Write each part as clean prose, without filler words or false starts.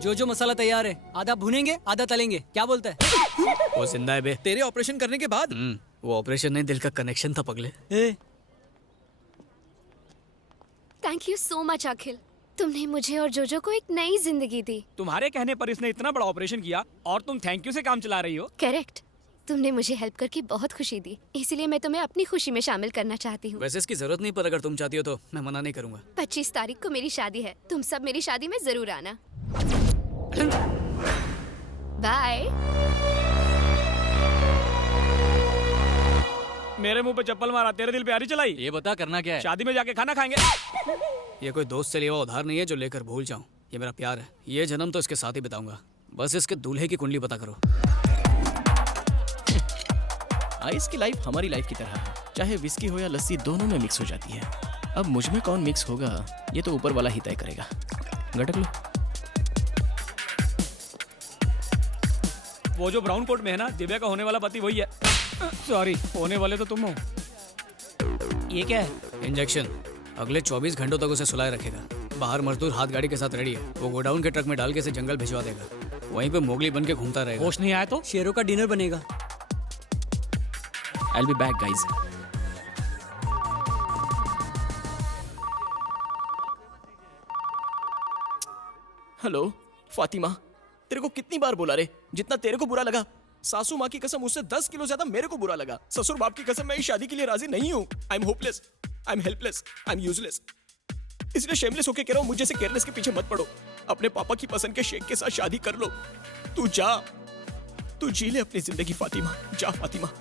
जो मसाला तैयार है, आधा भुनेंगे आधा तलेंगे, क्या बोलता है? वो जिंदा है बे। तेरे ऑपरेशन करने के बाद? वो ऑपरेशन नहीं, दिल का कनेक्शन था पगले। थैंक यू सो मच अखिल, तुमने मुझे और जोजो को एक नई जिंदगी दी। तुम्हारे कहने पर इसने इतना बड़ा ऑपरेशन किया और तुम थैंक यू से काम चला रही हो। करेक्ट, तुमने मुझे हेल्प करके बहुत खुशी दी, इसीलिए मैं तुम्हें अपनी खुशी में शामिल करना चाहती हूँ। वैसे इसकी जरूरत नहीं, पर अगर तुम चाहती हो तो मैं मना नहीं करूंगा। 25 तारीख को मेरी शादी है, तुम सब मेरी शादी में जरूर आना। बाय। मेरे मुंह पे चप्पल मारा, तेरे दिल पे आरी चलाई। ये बता करना क्या है? शादी में जाके खाना खाएंगे। ये कोई दोस्त से लिया हुआ उधार नहीं है जो लेकर भूल जाऊं। ये मेरा प्यार है, ये जन्म तो इसके साथ ही बिताऊंगा। बस इसके दूल्हे की कुंडली पता करो। आइस की लाइफ हमारी लाइफ की तरह है, चाहे विस्की हो या लस्सी दोनों में मिक्स हो जाती है। अब मुझ में कौन मिक्स होगा ये तो ऊपर वाला ही तय करेगा। गटक लो। वो जो ब्राउन कोट में है ना, दिव्या का होने वाला पति वही है। सॉरी, होने वाले तो तुम हो। ये क्या है? इंजेक्शन। अगले 24 घंटों तक उसे सुलाए रखेगा। बाहर मजदूर हाथ गाड़ी के साथ रेडी है, वो गोडाउन के ट्रक में डाल के इसे जंगल भिजवा देगा। वहीं पे मोगली बन के घूमता रहेगा। होश नहीं आया तो शेरों का डिनर बनेगा। I'll be back, guys. Hello Fatima, तेरे को कितनी बार बोला रे, जितना तेरे को बुरा लगा सासू माँ की कसम उससे 10 किलो ज्यादा मेरे को बुरा लगा। ससुर बाप की कसम मैं इस शादी के लिए राजी नहीं हूँ। I am hopeless, I am helpless, I am useless. इसलिए शेमलेस होके कह रहा हूँ, मुझे से केयरलेस के पीछे मत पड़ो। अपने पापा की पसंद के शेख के साथ शादी कर लो। तू जा, तू जी ले अपनी जिंदगी फातिमा, जा फातिमा।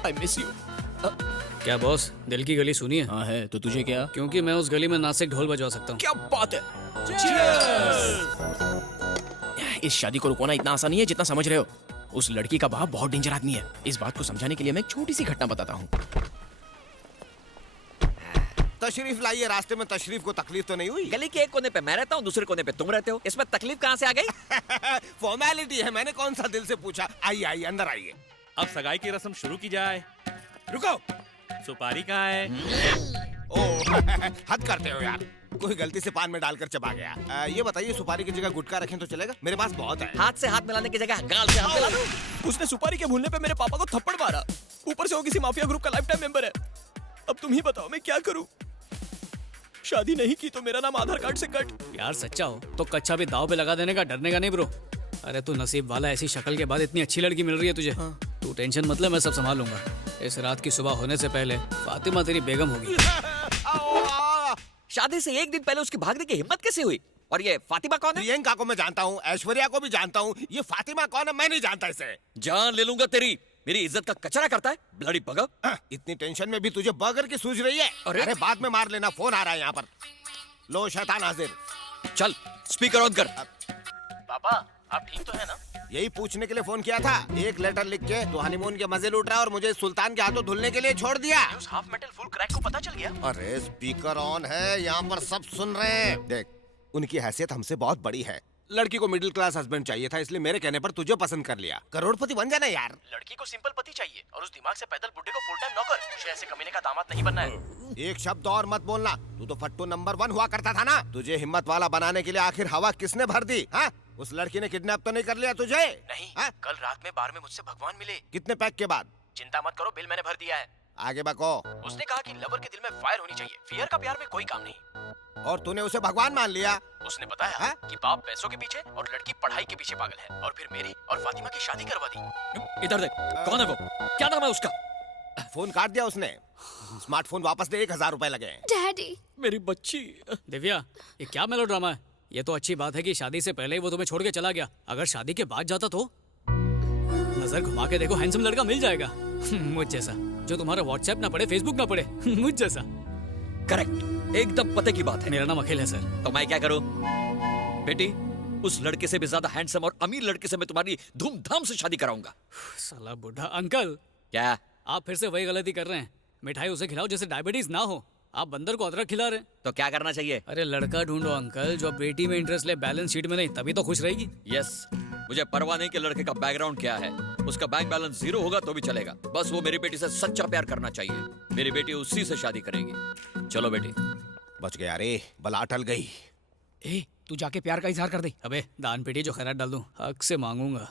I miss you. क्या बॉस, दिल की गली सुनी है? हाँ है, तो तुझे क्या? क्योंकि मैं उस गली में नासिक ढोल बजवा सकता हूँ। क्या बात है। इस शादी को रुकवाना इतना आसान नहीं है जितना समझ रहे हो। उस लड़की का बाप बहुत डेंजर आदमी है। इस बात को समझाने के लिए मैं एक छोटी सी घटना बताता हूँ। तशरीफ लाइए, रास्ते में तशरीफ को तकलीफ तो नहीं हुई? गली के एक कोने पे मैं रहता हूँ, दूसरे कोने पे तुम रहते हो, इसमें तकलीफ कहाँ से आ गई? फॉर्मेलिटी है, मैंने कौन सा दिल से पूछा। आइए आइए, अंदर आइए। अब सगाई की रस्म शुरू की जाए। रुको, सुपारी कहाँ है? ओह हद करते हो यार, कोई गलती से पान में डालकर चबा गया। ये बताइए, सुपारी की जगह गुटखा रखें तो चलेगा? मेरे पास बहुत है। हाथ से हाथ मिलाने की जगह गाल से हाथ मिला दो। उसने सुपारी के भूलने पे मेरे पापा को थप्पड़ मारा, ऊपर से वो किसी माफिया ग्रुप का लाइफ टाइम मेंबर है। अब तुम ही बताओ मैं क्या करूं? शादी नहीं की तो मेरा नाम आधार कार्ड से कट। यार सच्चा हो तो कच्चा भी दाव पे लगा देने का, डरने का नहीं ब्रो। अरे तू नसीब वाला, ऐसी शक्ल के बाद इतनी अच्छी लड़की मिल रही है तुझे। तू टेंशन मत ले, मैं सब संभाल लूंगा। इस रात की सुबह होने से पहले फातिमा तेरी बेगम होगी। शादी से एक दिन पहले उसकी भागने की हिम्मत कैसे हुई? और ये फातिमा कौन है? प्रियंका को मैं जानता हूँ, ऐश्वर्या को भी जानता हूँ, ये फातिमा कौन है मैं नहीं जानता इसे। जान ले लूंगा तेरी, मेरी इज्जत का कचरा करता है ब्लडी बगर। इतनी टेंशन में भी तुझे बर्गर की सूझ रही है? अरे बाद में मार लेना, फोन आ रहा है यहाँ पर। लो शैतान हाजिर। चल स्पीकर ऑन कर। पापा आप ठीक तो है ना? यही पूछने के लिए फोन किया था। एक लेटर लिख के तो हनीमून के मजे लूट रहा है और मुझे सुल्तान के हाथों धुलने के लिए छोड़ दिया। उस हाफ मेटल फुल क्रैक को पता चल गया। अरे स्पीकर ऑन है, यहाँ पर सब सुन रहे हैं। देख, उनकी हैसियत हमसे बहुत बड़ी है। लड़की को मिडिल क्लास हस्बैंड चाहिए था, इसलिए मेरे कहने पर तुझे पसंद कर लिया। करोड़पति बन जाना यार। लड़की को सिंपल पति चाहिए और उस दिमाग से पैदल बुड्ढे को फुल टाइम नौकर। मुझे ऐसे कमीने का दामाद नहीं बनना है। एक शब्द और मत बोलना, तू तो फट्टू नंबर 1 हुआ करता था ना। तुझे हिम्मत वाला बनाने के लिए आखिर हवा किसने भर दी? हाँ? उस लड़की ने किडनैप तो नहीं कर लिया तुझे? नहीं, हाँ? कल रात में बार में मुझसे भगवान मिले। कितने पैक के बाद? चिंता मत करो, बिल मैंने भर दिया है। आगे बको। उसने कहा कि लवर के दिल में फायर होनी चाहिए, फियर का प्यार में कोई काम नहीं। और तूने उसे भगवान मान लिया? उसने बताया हाँ? कि बाप पैसों के पीछे और लड़की पढ़ाई के पीछे पागल है, और फिर मेरी और फातिमा की शादी करवा दी। इधर देख, कौन है वो? क्या नाम है उसका? फोन काट दिया उसने। स्मार्टफोन वापस दे, 1000 रुपए लगे। डैडी, मेरी बच्ची। दिव्या, ये क्या मेलोड्रामा है? ये तो अच्छी बात है कि शादी से पहले ही वो तुम्हें छोड़ के चला गया। अगर शादी के बाद जाता तो नजर घुमा के देखो, हैंडसम लड़का मिल जाएगा मुझ जैसा, जो तुम्हारा व्हाट्सएप ना पढ़े, फेसबुक ना पढ़े मुझ जैसा। करेक्ट, एकदम पते की बात है। मेरा नाम अखिल है सर। तो मैं क्या करूं? बेटी, उस लड़के से भी ज्यादा हैंडसम और अमीर लड़के से मैं तुम्हारी धूमधाम से शादी कराऊंगा। साला बुढ़ा अंकल। क्या? आप फिर से वही गलती कर रहे हैं। मिठाई उसे खिलाओ जैसे डायबिटीज ना हो। आप बंदर को अदरक खिला रहे हैं। तो क्या करना चाहिए? अरे लड़का ढूंढो अंकल, जो बेटी में इंटरेस्ट ले, बैलेंस शीट में नहीं, तभी तो खुश रहेगी। यस, मुझे परवाह नहीं कि लड़के का बैकग्राउंड क्या है। उसका बैंक बैलेंस 0 होगा तो भी चलेगा, बस वो मेरी बेटी से सच्चा प्यार करना चाहिए। मेरी बेटी उसी से शादी करेगी। चलो बेटी। बच गया रे, बला टल गई। ए, तू जाके प्यार का इजहार कर दे। अबे दान पेटी जो खैरात डाल दूं, हक से मांगूंगा।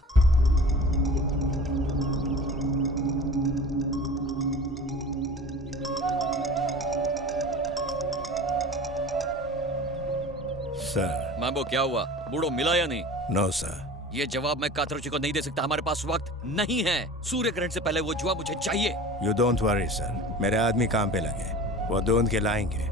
सर। मैम्बो क्या हुआ, बूढ़ो मिला या नहीं? No sir. ये जवाब मैं कातरुचि को नहीं दे सकता, हमारे पास वक्त नहीं है। सूर्य ग्रहण से पहले वो जवाब मुझे चाहिए। यू डोंट वरी सर, मेरे आदमी काम पे लगे, वो ढूंढ के लाएंगे।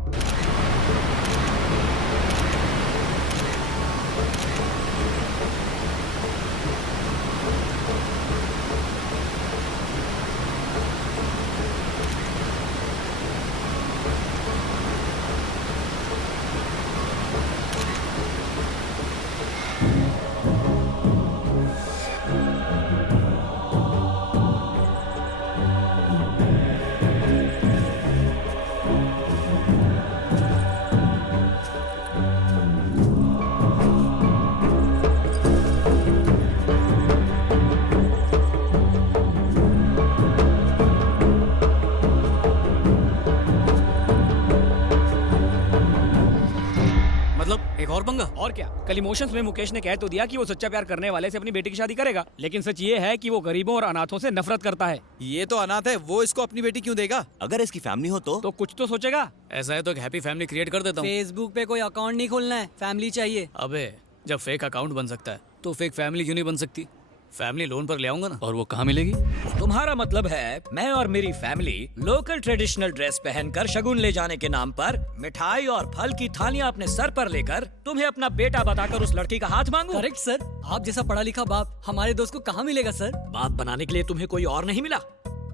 मतलब एक और पंगा? और क्या, कल इमोशंस में मुकेश ने कह तो दिया कि वो सच्चा प्यार करने वाले से अपनी बेटी की शादी करेगा, लेकिन सच ये है कि वो गरीबों और अनाथों से नफरत करता है। ये तो अनाथ है, वो इसको अपनी बेटी क्यों देगा? अगर इसकी फैमिली हो तो कुछ तो सोचेगा। ऐसा है तो एक हैप्पी फैमिली क्रिएट कर देता हूँ। फेसबुक पे कोई अकाउंट नहीं खोलना है, फैमिली चाहिए। अबे जब फेक अकाउंट बन सकता है तो फेक फैमिली क्यों नहीं बन सकती? फैमिली लोन पर ले आऊंगा ना। और वो कहाँ मिलेगी? तुम्हारा मतलब है मैं और मेरी फैमिली लोकल ट्रेडिशनल ड्रेस पहनकर शगुन ले जाने के नाम पर मिठाई और फल की थालियां अपने सर पर लेकर तुम्हें अपना बेटा बताकर उस लड़की का हाथ मांगू? करेक्ट सर, आप जैसा पढ़ा लिखा बाप हमारे दोस्त को कहाँ मिलेगा सर? बाप बनाने के लिए तुम्हें कोई और नहीं मिला?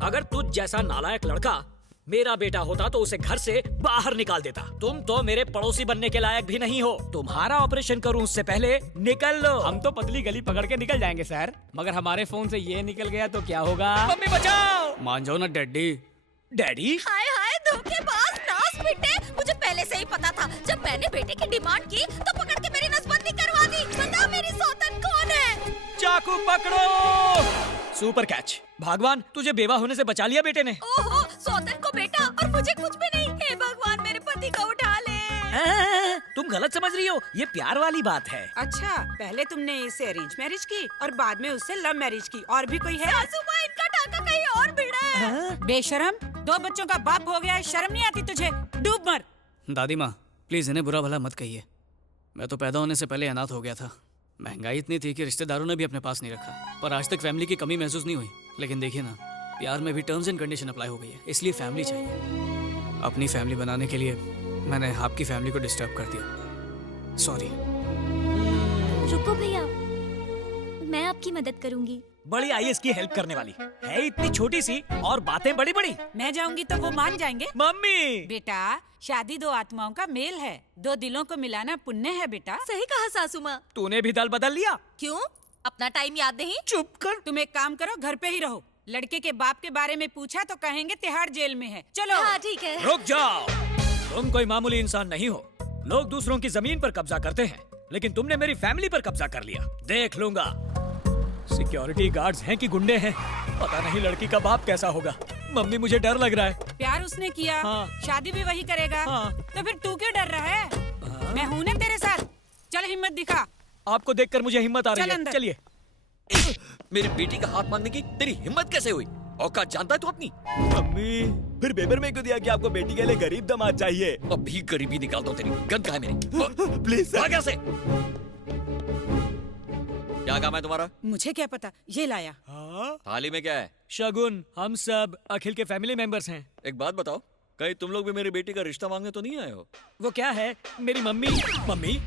अगर तुझ जैसा नालायक लड़का मेरा बेटा होता तो उसे घर से बाहर निकाल देता। तुम तो मेरे पड़ोसी बनने के लायक भी नहीं हो। तुम्हारा ऑपरेशन करूं उससे पहले निकल लो। हम तो पतली गली पकड़ के निकल जाएंगे सर, मगर हमारे फोन से ये निकल गया तो क्या होगा? मम्मी बचाओ। मान जाओ ना डैडी। डैडी? हाय हाय धोखेबाज, नास बेटे, मुझे पहले से ही पता था। जब मैंने बेटे की डिमांड की तो पकड़ के मेरी नसबंदी करवा दी। बता मेरी सौतन कौन है? चाकू पकड़ो। Super catch. भगवान तुझे बेवा होने से बचा लिया बेटे ने। ओहो, सौतन को बेटा और मुझे कुछ भी नहीं। हे भगवान मेरे पति को उठा ले। तुम गलत समझ रही हो, ये प्यार वाली बात है। अच्छा, पहले तुमने इसे अरेंज मैरिज की और बाद में उससे लव मैरिज की। और भी कोई है? सासू माँ, इनका टाका कहीं और भिड़ा है। बेशरम, 2 बच्चों का बाप हो गया है, शर्म नहीं आती तुझे? डूब मर। दादी माँ प्लीज इन्हें बुरा भला मत कहिए। मैं तो पैदा होने से पहले अनाथ हो गया था। महंगाई इतनी थी कि रिश्तेदारों ने भी अपने पास नहीं रखा, पर आज तक फैमिली की कमी महसूस नहीं हुई। लेकिन देखिए ना, प्यार में भी टर्म्स एंड कंडीशन अप्लाई हो गई है, इसलिए फैमिली चाहिए। अपनी फैमिली बनाने के लिए मैंने आपकी फैमिली को डिस्टर्ब कर दिया, सॉरी। रुको भैया, मैं आपकी मदद करूंगी। बड़ी आईएएस की हेल्प करने वाली है, इतनी छोटी सी और बातें बड़ी बड़ी। मैं जाऊंगी तो वो मान जाएंगे। मम्मी बेटा, शादी 2 आत्माओं का मेल है, 2 दिलों को मिलाना पुण्य है बेटा। सही कहा सासू माँ। तूने भी दल बदल लिया। क्यों? अपना टाइम याद नहीं? चुप कर। तुम एक काम करो, घर पे ही रहो। लड़के के बाप के बारे में पूछा तो कहेंगे तिहाड़ जेल में है। चलो। हाँ ठीक है। रुक जाओ, तुम कोई मामूली इंसान नहीं हो। लोग दूसरों की जमीन पर कब्जा करते हैं, लेकिन तुमने मेरी फैमिली पर कब्जा कर लिया। देख लूंगा। सिक्योरिटी गार्ड्स हैं कि गुंडे हैं, पता नहीं लड़की का बाप कैसा होगा। मम्मी मुझे डर लग रहा है। प्यार उसने किया, हाँ। शादी भी वही करेगा, हाँ। तो फिर तू क्यों डर रहा है? मैं हूं ना तेरे साथ। चल हिम्मत दिखा। आपको देखकर मुझे हिम्मत आ रही चल है। अंदर। चलिए। मेरी बेटी का हाथ मांगने की तेरी हिम्मत कैसे हुई? औकात जानता है तू अपनी? मम्मी फिर पेपर में क्यों दिया कि आपको बेटी के लिए गरीब दामाद चाहिए? अभी गरीबी निकाल दो तेरी। गन कहाँ है मेरी? प्लीज भाग यहाँ से। क्या काम है तुम्हारा? मुझे क्या पता, ये लाया। थाली में क्या है? शगुन, हम सब अखिल के फैमिली मेंबर्स हैं। एक बात बताओ, कहीं तुम लोग भी मेरी बेटी का रिश्ता मांगने तो नहीं आए हो? वो क्या है? मेरी मम्मी मम्मी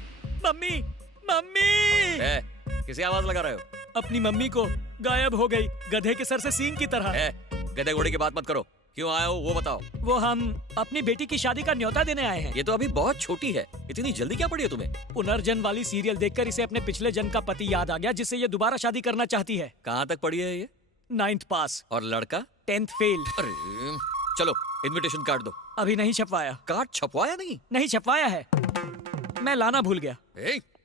मम्मी मम्मी किसी आवाज लगा रहे हो? अपनी मम्मी को गायब हो गई, गधे के सर से सींग की तरह। गधे घोड़े की बात मत करो। क्यों आए हो वो बताओ। वो हम अपनी बेटी की शादी का न्योता देने आए हैं। ये तो अभी बहुत छोटी है, इतनी जल्दी क्या पड़ी है तुम्हें? पुनर्जन्म वाली सीरियल देखकर इसे अपने पिछले जन्म का पति याद आ गया, जिससे ये दोबारा शादी करना चाहती है। कहाँ तक पढ़ी है ये? 9th पास। और लड़का? 10th fail. अरे चलो इनविटेशन कार्ड दो। अभी नहीं छपवाया। कार्ड छपवाया नहीं? नहीं छपवाया है, मैं लाना भूल गया।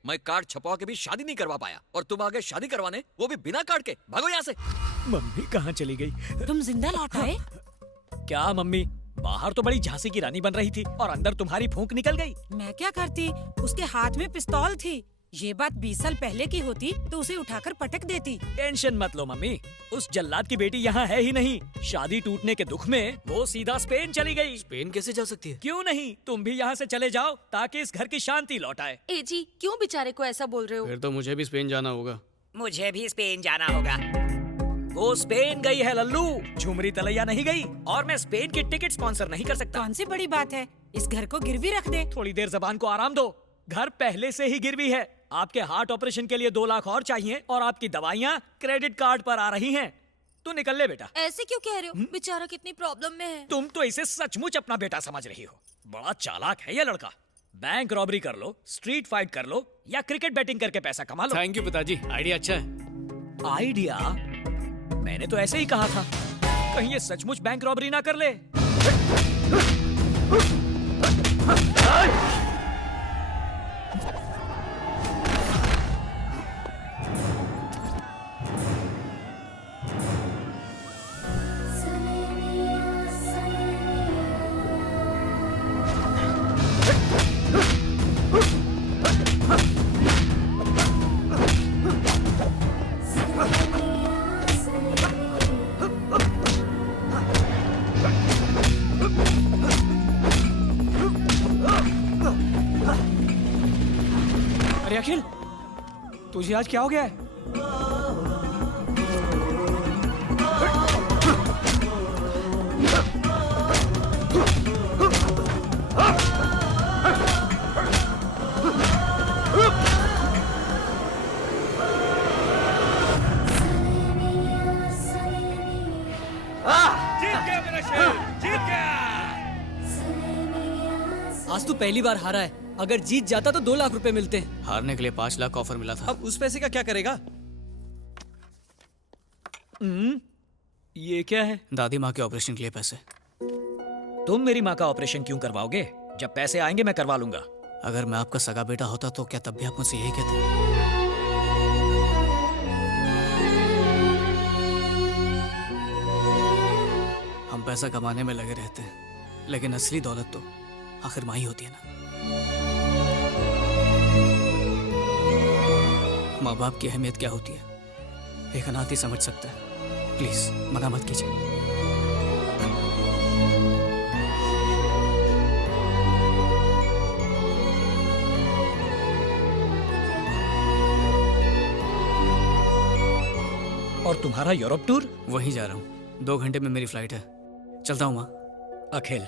मैं कार्ड छपवा के भी शादी नहीं करवा पाया, और तुम आगे शादी करवाने, वो भी बिना कार्ड के। भागो यहाँ से। मम्मी कहाँ चली गई? तुम जिंदा लौट आए? क्या मम्मी, बाहर तो बड़ी झांसी की रानी बन रही थी और अंदर तुम्हारी फूंक निकल गई। मैं क्या करती, उसके हाथ में पिस्तौल थी। ये बात 20 साल पहले की होती तो उसे उठाकर पटक देती। टेंशन मत लो मम्मी, उस जल्लाद की बेटी यहाँ है ही नहीं। शादी टूटने के दुख में वो सीधा स्पेन चली गई। स्पेन कैसे जा सकती है? क्यों नहीं, तुम भी यहाँ से चले जाओ ताकि इस घर की शांति लौट आए। ए जी, क्यों बेचारे को ऐसा बोल रहे हो? फिर तो मुझे भी स्पेन जाना होगा। मुझे भी स्पेन जाना होगा। वो स्पेन गई है लल्लू, झुमरी तलैया नहीं गई। और मैं स्पेन की टिकट स्पॉन्सर नहीं कर सकता। कौन सी बड़ी बात है, इस घर को गिरवी रख दे। थोड़ी देर जबान को आराम दो, घर पहले से ही गिरवी है। आपके हार्ट ऑपरेशन के लिए 2 लाख और चाहिए और आपकी दवाइयाँ क्रेडिट कार्ड पर आ रही हैं। तू निकल ले बेटा। ऐसे क्यों कह रहे हो? बेचारा कितनी प्रॉब्लम में है। तुम तो इसे सचमुच अपना बेटा समझ रही हो। बड़ा चालाक है ये लड़का। बैंक रॉबरी कर लो, स्ट्रीट फाइट कर लो या क्रिकेट बैटिंग करके पैसा कमा लो। थैंक यू पिताजी, आइडिया अच्छा है। आइडिया? मैंने तो ऐसे ही कहा था। कहीं ये सचमुच बैंक रॉबरी ना कर ले। अरे अखिल, तुझे आज क्या हो गया है? जीत गया मेरा शेर, जीत गया। आज तू पहली बार हारा है, अगर जीत जाता तो 2 लाख रुपए मिलते हैं। हारने के लिए 5 लाख ऑफर मिला था। अब उस पैसे का क्या करेगा? ये क्या है? दादी माँ के ऑपरेशन के लिए पैसे। तुम मेरी माँ का ऑपरेशन क्यों करवाओगे? जब पैसे आएंगे मैं करवा लूंगा। अगर मैं आपका सगा बेटा होता तो क्या तब भी आप मुझसे यही कहते? हम पैसा कमाने में लगे रहते हैं, लेकिन असली दौलत तो आखिर माँ ही होती है ना। माँ बाप की अहमियत क्या होती है एक अनाथ ही समझ सकता है। प्लीज मना मत कीजिए। और तुम्हारा यूरोप टूर? वहीं जा रहा हूँ, 2 घंटे में मेरी फ्लाइट है। चलता हूँ माँ। अखिल,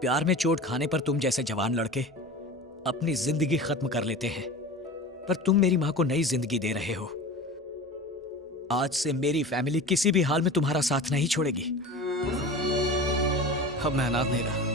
प्यार में चोट खाने पर तुम जैसे जवान लड़के अपनी जिंदगी खत्म कर लेते हैं, पर तुम मेरी माँ को नई जिंदगी दे रहे हो। आज से मेरी फैमिली किसी भी हाल में तुम्हारा साथ नहीं छोड़ेगी। अब मैं अनाथ नहीं रहा।